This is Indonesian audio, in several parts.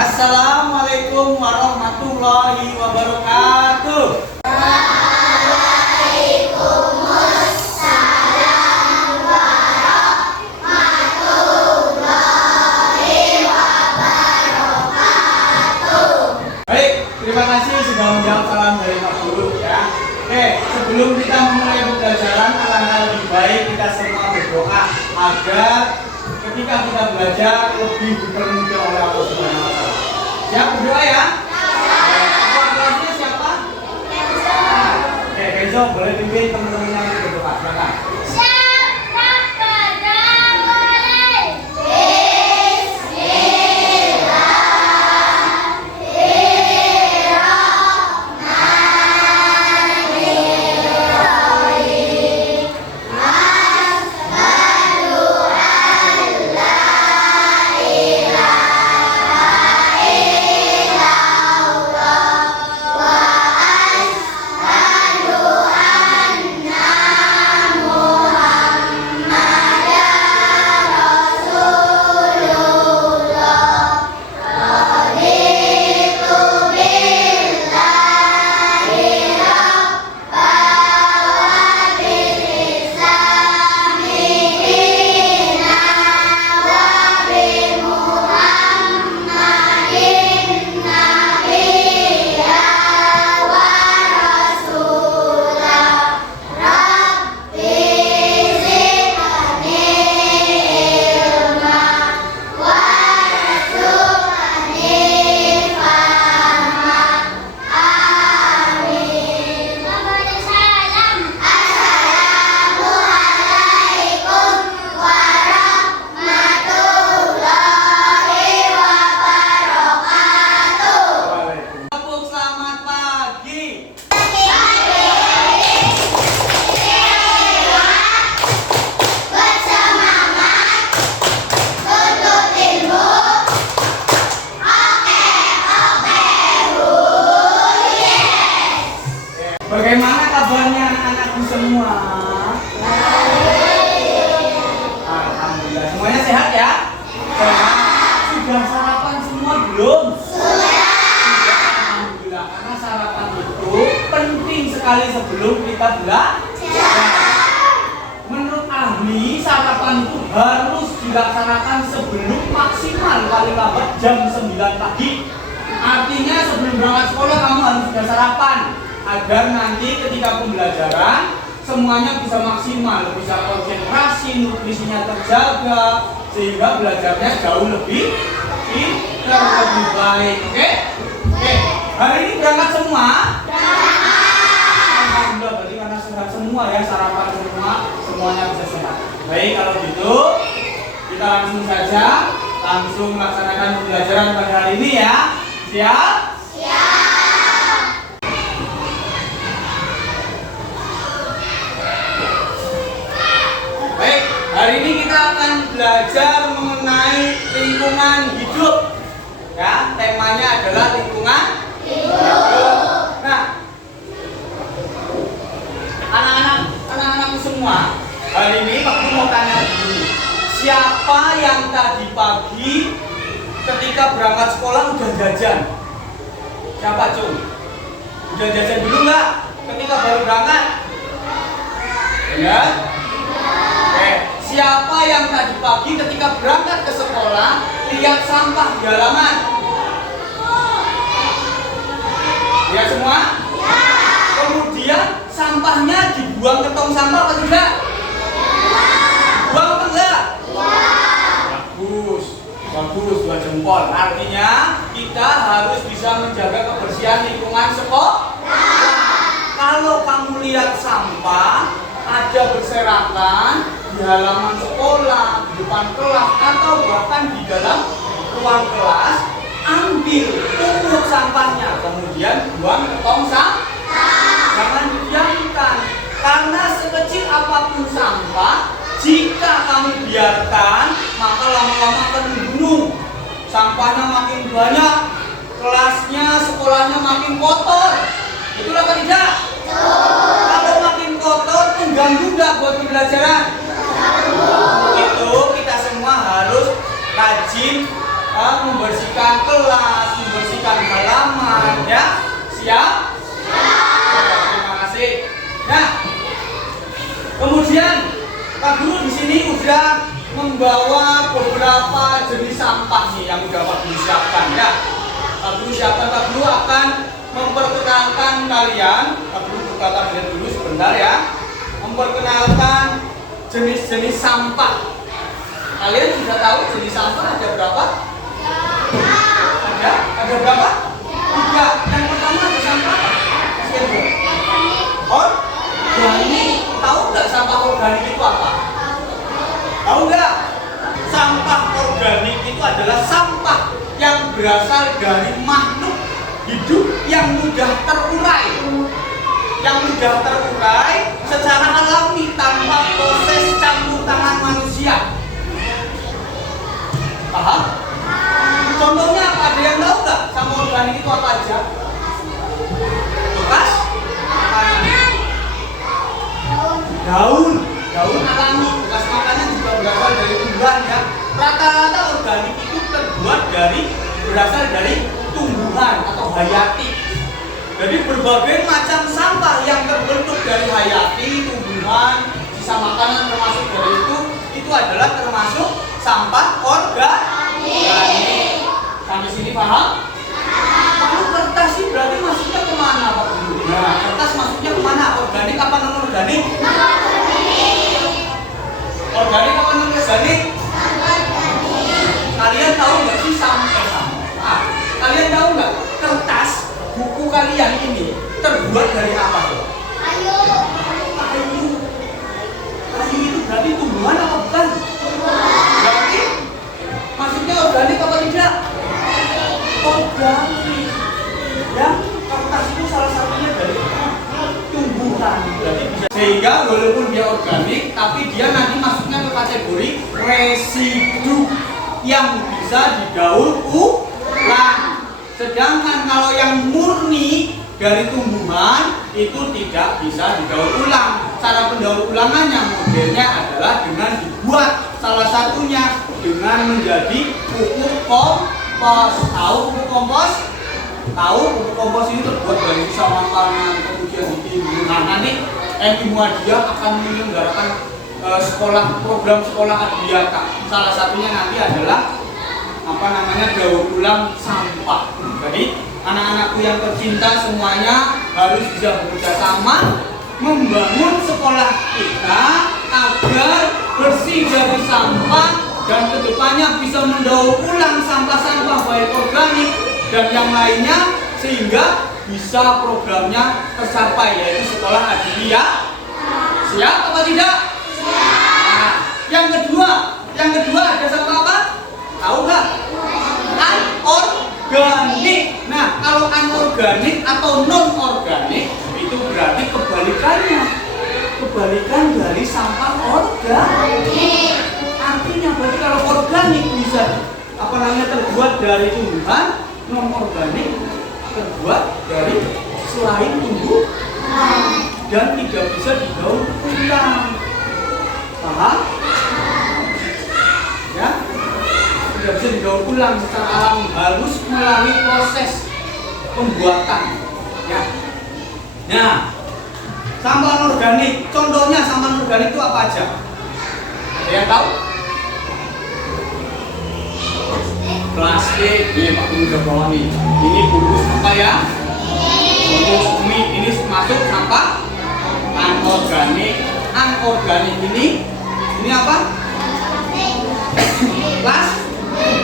Assalamualaikum warahmatullahi wabarakatuh. Waalaikumsalam warahmatullahi wabarakatuh. Baik, terima kasih sudah menjawab salam dari Pak Guru ya. Oke, sebelum kita memulai pembelajaran, alangkah lebih baik kita semua berdoa agar ketika kita belajar lebih dipermudah oleh Allah Subhanahu wa Ta'ala. Siap berdoa ya? Kelasnya siapa? Oke, Kenzo boleh pimpin teman-teman yang berdoa. Silakan. Bagaimana kabarnya anak-anakku semua? Alhamdulillah. Semuanya sehat ya? Sehat. Sudah sarapan semua belum? Sudah. Alhamdulillah. Karena sarapan itu penting sekali sebelum kita belajar. Menurut ahli, sarapan itu harus dilaksanakan sebelum maksimal paling lambat jam 9 pagi. Artinya sebelum berangkat sekolah kamu harus sudah sarapan, agar nanti ketika pembelajaran semuanya bisa maksimal, bisa konsentrasi, nutrisinya terjaga, sehingga belajarnya jauh lebih baik. Oke? Hari ini berangkat semua? Alhamdulillah, berarti karena sehat semua ya, sarapan semua, semuanya bisa sehat. Baik, kalau gitu kita langsung saja melaksanakan pembelajaran pada hari ini ya. Siap? Baik, hari ini kita akan belajar mengenai lingkungan hidup. Ya, temanya adalah lingkungan hidup. Nah, anak-anakku semua, hari ini Pak Guru mau tanya dulu. Siapa yang tadi pagi ketika berangkat sekolah udah jajan? Siapa cuy? Udah jajan dulu nggak ketika baru berangkat? Ya? Siapa yang tadi pagi ketika berangkat ke sekolah lihat sampah di halaman? Lihat semua? Ya. Kemudian sampahnya dibuang ke tong sampah atau tidak? Buang atau enggak? Ya. Bagus, 2 jempol. Artinya kita harus bisa menjaga kebersihan lingkungan sekolah. Kalau kamu lihat sampah ada berserakan di halaman sekolah, di depan kelas, atau bahkan di dalam ruang kelas, ambil, pungut sampahnya, kemudian buang ke tong sampah. Jangan didiamkan, karena sekecil apapun sampah, jika kamu biarkan, maka lama-lama akan membunuh. Sampahnya makin banyak, kelasnya, sekolahnya makin kotor. Betul apa tidak? Kalau makin kotor, mengganggu nggak buat pembelajaran? Itu kita semua harus rajin membersihkan membersihkan kelas, membersihkan halaman, ya. Siap? Terima kasih. Nah, kemudian Pak Guru di sini udah membawa beberapa jenis sampah nih yang udah Pak Guru siapkan, ya. Pak Guru siapkan, Pak Guru akan memperkenalkan kalian. Pak Guru berkata dulu sebentar, ya. Memperkenalkan jenis-jenis sampah. Kalian sudah tahu jenis sampah ada berapa? Ada berapa? 3. Yang pertama ada sampah organik. Tahu nggak sampah organik itu apa? Tahu nggak? Sampah organik itu adalah sampah yang berasal dari makhluk hidup yang mudah terurai. Yang mudah terurai secara alami tanpa proses campur tangan manusia. Paham? Contohnya apa? Ada yang tahu nggak sampah organik itu apa aja? Bekas makanan. Daun alami, bekas makanan juga berasal dari tumbuhan, ya. Rata-rata organik itu berasal dari tumbuhan atau hayati. Jadi berbagai macam sampah yang terbentuk dari hayati, tumbuhan, sisa makanan termasuk dari itu adalah termasuk sampah organik. Sampai sini paham? Kalau kertas sih berarti masuknya kemana, Pak Guru? Nah, kertas masuknya kemana? Organik apa non organik? Organik apa non organik? Kalian tahu nggak sih kalian tahu nggak kertas buku kalian ini terbuat dari apa tuh? Kayu itu berarti tumbuhan apa bukan? Berarti maksudnya organik apa tidak? Organik. Ya, kertas itu salah satunya dari tumbuhan. Berarti bisa. Sehingga walaupun dia organik, tapi dia nanti masuknya ke kategori residu yang bisa didaur ulang. Sedangkan kalau yang murni dari tumbuhan itu tidak bisa didaur ulang. Cara pendaur ulangannya modelnya adalah dengan dibuat salah satunya dengan menjadi pupuk kompos. Tahu pupuk kompos? Tahu pupuk kompos ini terbuat dari sisa makanan kemudian ditimbun. Nah, nanti MI Muhammadiyah akan menyelenggarakan program sekolah adiaka. Salah satunya nanti adalah daur ulang sampah. Jadi anak-anakku yang tercinta semuanya harus bisa bekerja sama membangun sekolah kita agar bersih dari sampah dan kedepannya bisa mendaur ulang sampah-sampah baik organik dan yang lainnya sehingga bisa programnya tercapai yaitu sekolah adiaka. Siap apa tidak? Nah, yang kedua ada sampah apa? Tahu nggak? Anorganik. Nah, kalau anorganik atau non organik itu berarti kebalikan dari sampah organik. Artinya berarti kalau organik bisa terbuat dari tumbuhan, non organik terbuat dari selain tumbuhan dan tidak bisa didaur ulang. Paham? Ya? Tidak bisa didaur ulang secara alami, harus melalui proses pembuatan. Ya. Nah, sampah anorganik, contohnya sampah anorganik itu apa aja? Ada yang tahu? Plastik, ini Pak Guru udah bawa nih. Ini bungkus apa ya? Bungkus mie, ini masuk sampah anorganik. Anorganik ini apa?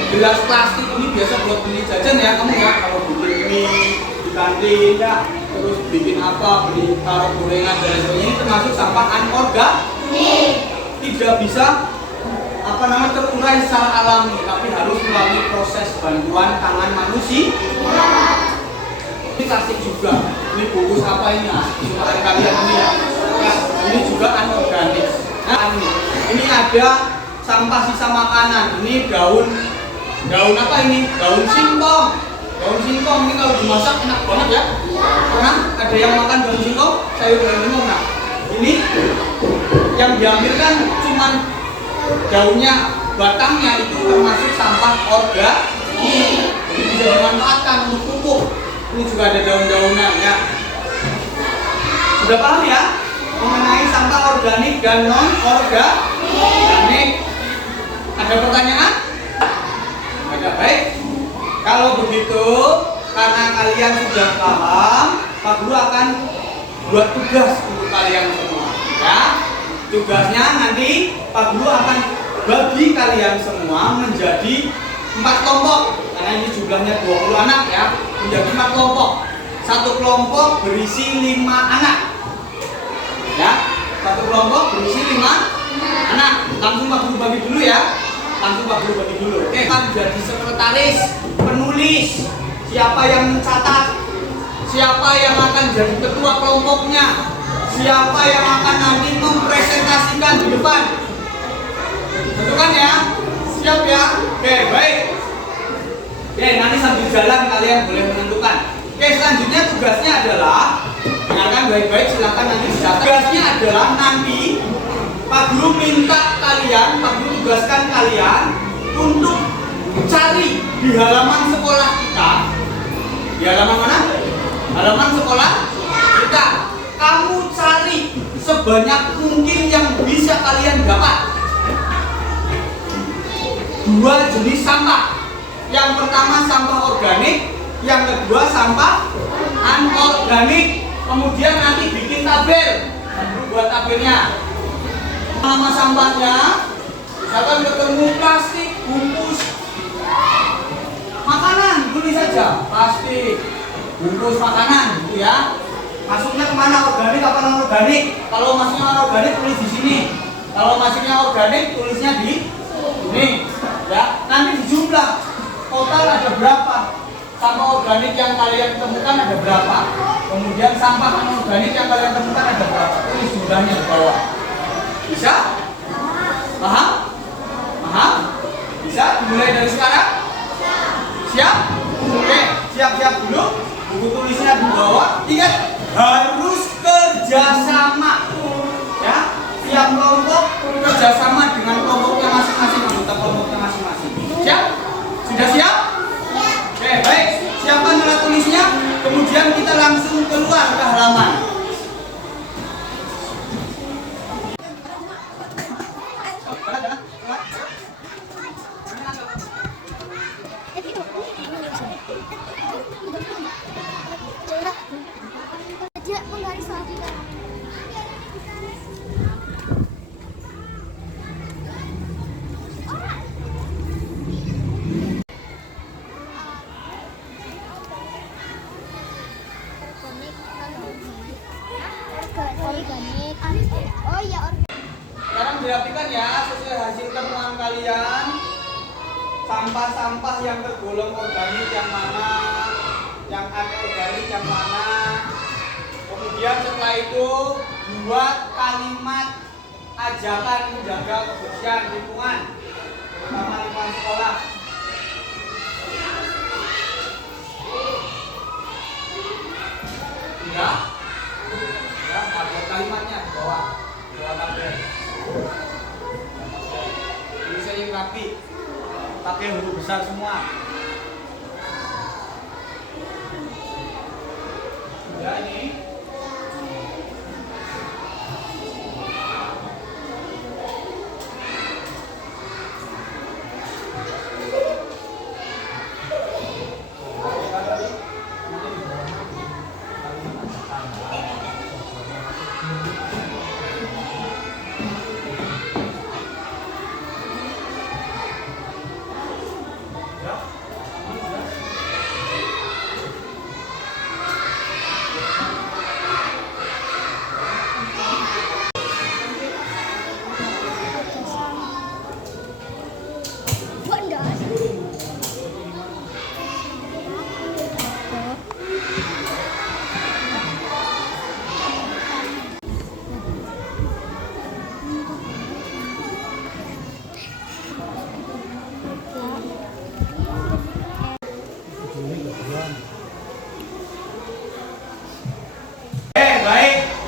Gelas plastik ini biasa buat beli jajan ya kamu ya, kalau bikin mie di kantin ya, terus bikin apa, beli taruh gorengan dan sebagainya, ini termasuk sampah anorganik. Tidak bisa terurai secara alami, tapi harus melalui proses bantuan tangan manusia. Ini plastik juga, ini bungkus apa ini? Kesukaan kalian ini ya. Nah, ini juga anorganik. Nah, ini ada sampah sisa makanan. Ini daun apa ini? Daun singkong. Daun singkong ini kalau dimasak enak banget ya. Pernah ada yang makan daun singkong? Sayur daun singkong. Nah, ini yang diambil kan cuman daunnya, batangnya itu termasuk sampah organik. Ini bisa dimanfaatkan untuk pupuk. Ini juga ada daun-daunan ya. Sudah paham ya mengenai sampah organik dan non organik? Ada pertanyaan? Ada. Baik. Kalau begitu, karena kalian sudah paham, Pak Guru akan buat tugas untuk kalian semua. Ya, tugasnya nanti Pak Guru akan bagi kalian semua menjadi 4 kelompok. Karena ini jumlahnya 20 anak ya, menjadi 4 kelompok. Satu kelompok berisi 5 anak. Ya, satu kelompok berisi 5 anak. Langsung Pak Guru bagi dulu ya. Oke, kan jadi sekretaris, penulis, siapa yang mencatat, siapa yang akan jadi ketua kelompoknya, siapa yang akan nanti mempresentasikan di depan. Tentukan ya, siap ya. Oke, baik. Oke, nanti sambil jalan kalian boleh menentukan. Oke, selanjutnya tugasnya adalah, dengarkan baik-baik, silakan nanti dicatat. Tugasnya adalah nanti Pak Guru minta kalian, Pak Guru tugaskan kalian untuk cari di halaman sekolah kita. Di halaman mana? Halaman sekolah kita. Kamu cari sebanyak mungkin yang bisa kalian dapat. 2 jenis sampah. Yang pertama sampah organik, yang kedua sampah anorganik. Kemudian nanti bikin tabel. Buat tabelnya. Nama sampahnya, misalkan ketemu plastik, bungkus makanan, tulis saja plastik, bungkus makanan, gitu ya. Masuknya kemana, organik apa non organik? Kalau masuknya organik tulis di sini. Kalau masuknya organik tulisnya di sini. Ya, nanti dijumlah total ada berapa sampah organik yang kalian temukan ada berapa. Kemudian sampah anorganik yang kalian temukan ada berapa. Tulis jumlahnya di bawah. Bisa? Paham? Bisa? Dimulai dari sekarang? Siap? Oke, siap-siap dulu. Buku tulisnya di bawah. Ingat, harus kerjasama. Ya, tiap kelompok kerjasama dengan kelompoknya masing-masing, anggota kelompoknya masing-masing. Siap? Sudah siap? Oke, baik. Siapkan alat tulisnya. Kemudian kita langsung keluar ke halaman. Organik. Oh iya, organik. Sekarang dirapikan ya sesuai hasil temuan kalian. Sampah-sampah yang tergolong organik yang mana, yang anorganik yang mana. Kemudian setelah itu buat kalimat ajakan menjaga kebersihan lingkungan, terutama lingkungan sekolah. Ya, ada kalimatnya di bawah tabel. Tulisnya yang rapi, pakai huruf besar semua. Sudah ini.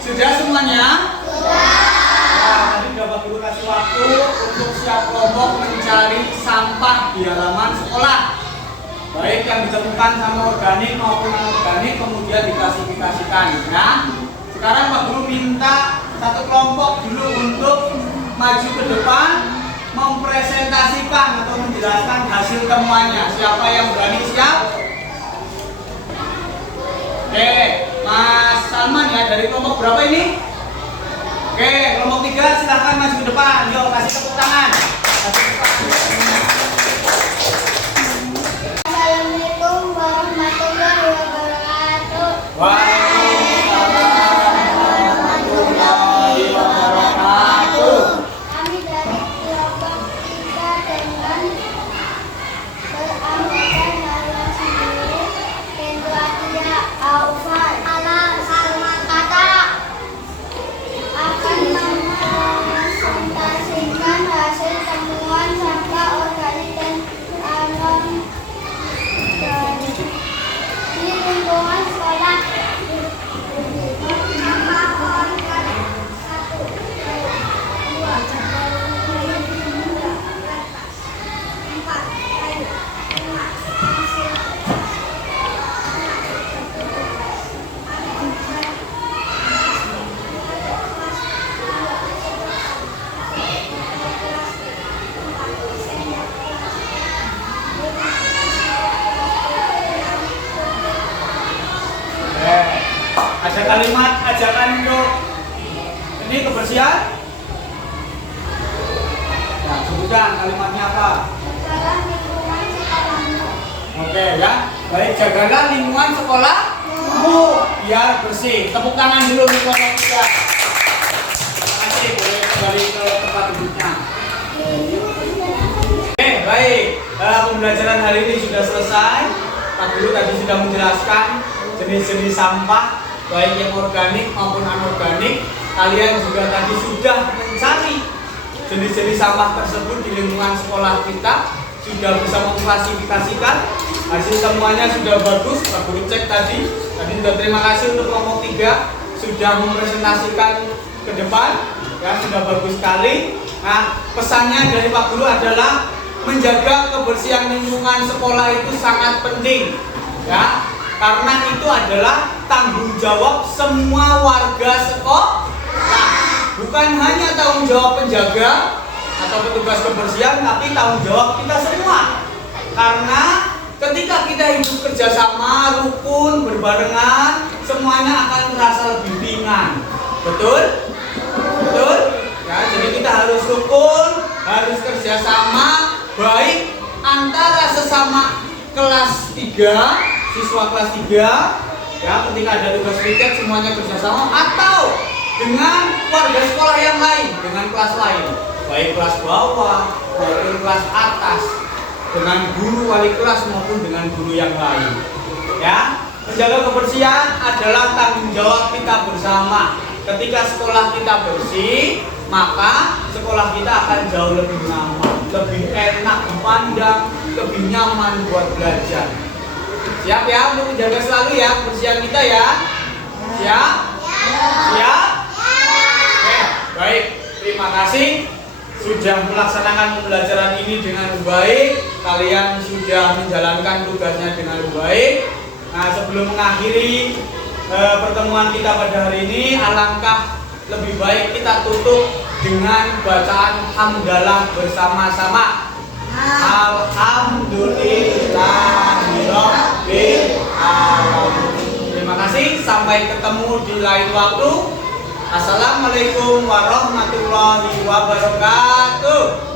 Sudah semuanya? Sudah. Tadi Bapak Guru kasih waktu untuk siap kelompok mencari sampah di halaman sekolah. baik yang ditemukan sama organik maupun anorganik, kemudian diklasifikasikan. Nah, sekarang Pak Guru minta satu kelompok dulu untuk maju ke depan, mempresentasikan atau menjelaskan hasil temuannya. Siapa yang berani? Siap? Oke, Mas Salman ya, dari kelompok berapa ini? Oke, kelompok 3 silahkan maju ke depan. Yuk, kasih tepuk tangan. Assalamualaikum warahmatullahi wabarakatuh. Waalaikumsalam warahmatullahi wabarakatuh. Kami dari kelompok 3 dengan beranggota Nala sendiri, Kenzo Atia, Aufan, Alam, Salman Kata akan mempresentasikan hasil temuan sampah organik dan anorganik di lingkungan sekolah. Sampah organik 1, 2, 3, 4, 5, hasil Ada kalimat ajakan untuk ini kebersihan? Nah, sebutkan kalimatnya apa? dalam lingkungan sekolahmu. Oke ya, baik, jagalah lingkungan sekolahmu biar bersih. Tepuk tangan dulu untuk kelompok 3. Terima kasih, boleh kembali ke tempat duduknya. Oke, baik. Pembelajaran hari ini sudah selesai. Pak Guru tadi sudah menjelaskan jenis-jenis sampah, baik yang organik maupun anorganik. Kalian juga tadi sudah mencari jenis-jenis sampah tersebut di lingkungan sekolah kita, sudah bisa mengklasifikasikan. Hasil temuannya sudah bagus, Pak Guru cek tadi sudah. Terima kasih untuk kelompok 3 sudah mempresentasikan ke depan, ya sudah bagus sekali. Nah, pesannya dari Pak Guru adalah menjaga kebersihan lingkungan sekolah itu sangat penting, ya, karena itu adalah tanggung jawab semua warga sekolah. Bukan hanya tanggung jawab penjaga atau petugas kebersihan, tapi tanggung jawab kita semua. Karena ketika kita hidup kerjasama, rukun, berbarengan, semuanya akan terasa lebih ringan. Betul? Betul? Ya, jadi kita harus rukun, harus kerjasama, baik antara sesama kelas 3, siswa kelas 3, ya, ketika ada tugas piket semuanya kerjasama, atau dengan warga sekolah yang lain, dengan kelas lain, baik kelas bawah maupun kelas atas, dengan guru wali kelas maupun dengan guru yang lain. Ya, menjaga kebersihan adalah tanggung jawab kita bersama. Ketika sekolah kita bersih, maka sekolah kita akan jauh lebih nyaman, lebih enak dipandang, lebih nyaman buat belajar. Siap ya untuk menjaga selalu ya kebersihan kita ya? Siap? Siap? Oke, baik. Terima kasih sudah melaksanakan pembelajaran ini dengan baik. Kalian sudah menjalankan tugasnya dengan baik. Nah, sebelum mengakhiri pertemuan kita pada hari ini, alangkah lebih baik kita tutup dengan bacaan hamdalah bersama-sama. Alhamdulillahirabbil alamin. Terima kasih, sampai ketemu di lain waktu. Assalamualaikum warahmatullahi wabarakatuh.